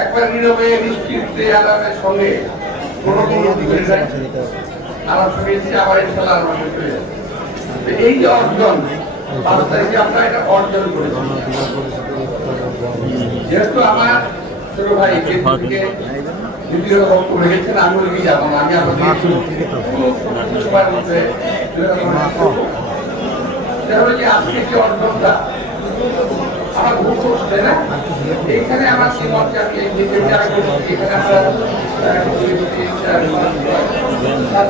একবার নীরবে নিশ্চিন্তে আরামের সঙ্গে কোনো কোনো দিকে সঙ্গে এসে আবার ইনশাল্লাহ। তো এই যে অর্জন, পাঁচ তারিখে আমরা এটা অর্জন করেছি। যেহেতু আমার ছোট ভাই দ্বিতীয় বক্তব্য রেখেছেন আমি ওই যাব আমি আপনাদের আজকে যে অর্জনটা আমার ভুল করছে না এইখানে আমার কি মর্যাদা আমি নিজের যারা করছি, এখানে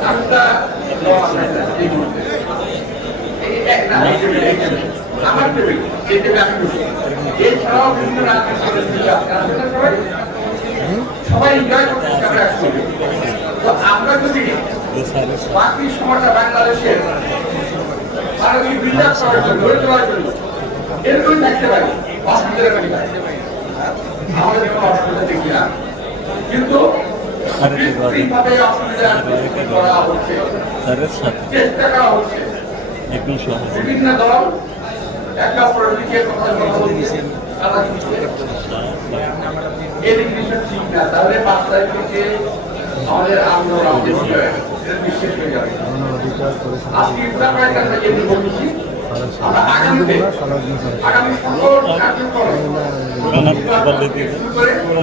আমরা হয়। আমার টেবিল, এই টেবিলে আমি বসি। এছাড়াও বিভিন্ন না সবাই? সবাই এনজয় করতেছে তো আমরা যদি বাকি সময়টা বাংলাদেশের মানবিক বিকাশ করার জন্য গড়ে তোলার জন্য এরকম থাকতে পারি অসুবিধার পারি আমাদের কোনো অসুবিধা দেখি না। কিন্তু কৃত্রিমভাবে অসুবিধা করা হচ্ছে। চেষ্টা করা হচ্ছে। বিভিন্ন দল? একে অপরের কথা কথা বলছে তারা দিচ্ছে এই জিনিসটা ঠিক না। তাহলে পাঁচ তারিখ থেকে আমাদের আন্দোলন বিষয় বিশ্বাস হয়ে যাবে। আজকে ইফতার করে যে বলছি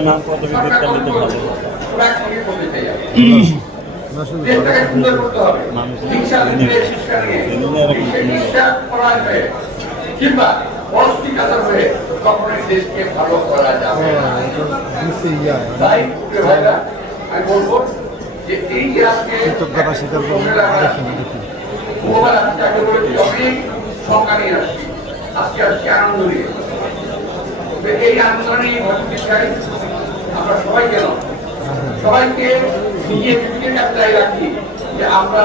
নাম পদবি ভালো দিতে হয়ে কিংবা পরস্পরিকতার হয়ে কখনোই দেশকে ভালো নিয়ে আসছি আজকে আসছি আনন্দ নিয়ে। এই আন্দোলনে ভর্তি চাই। আমরা সবাই কেন সবাইকে নিজের নিজের একটা রাখি যে আমরা